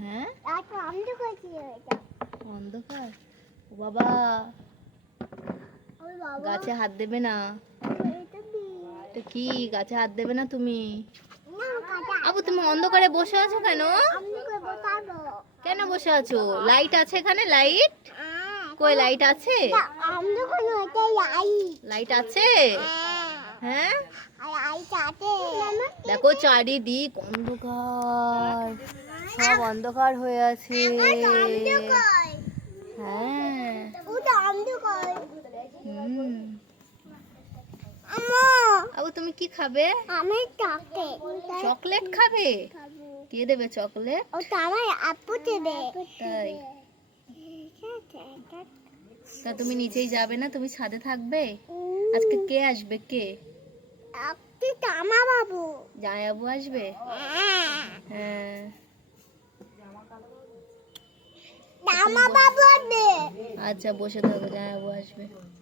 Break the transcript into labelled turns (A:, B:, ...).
A: হ্যাঁ?
B: অন্ধকার
A: অন্ধকার? বাবা। গাছে হাত দেবে না।
B: কি?
A: গাছে হাত দেবে না তুমি? আবু তুমি অন্ধকারে বসে আছো কেন? কেন বসে আছো? লাইট আছে এখানে? লাইট? কই লাইট আছে? লাইট। আছে? হ্যাঁ।
B: চাতে
A: দেখো চারিদিক অন্ধকার। সব অন্ধকার হয়ে আছে। হ্যাঁ। আবু তুমি কি খাবে?
B: আমি
A: চকলেট। খাবে? কে দেবে চকলেট?
B: আমার আপু দেবে
A: তাই। তা তুমি নিচেই যাবে না? তুমি ছাদে থাকবে? আজকে কে আসবে? কে?
B: আপনি তামা বাবু।
A: জায়াবু আসবে? হ্যাঁ
B: তামা বাবু আসবে
A: আচ্ছা বসে থাকো জায়াবু আসবে।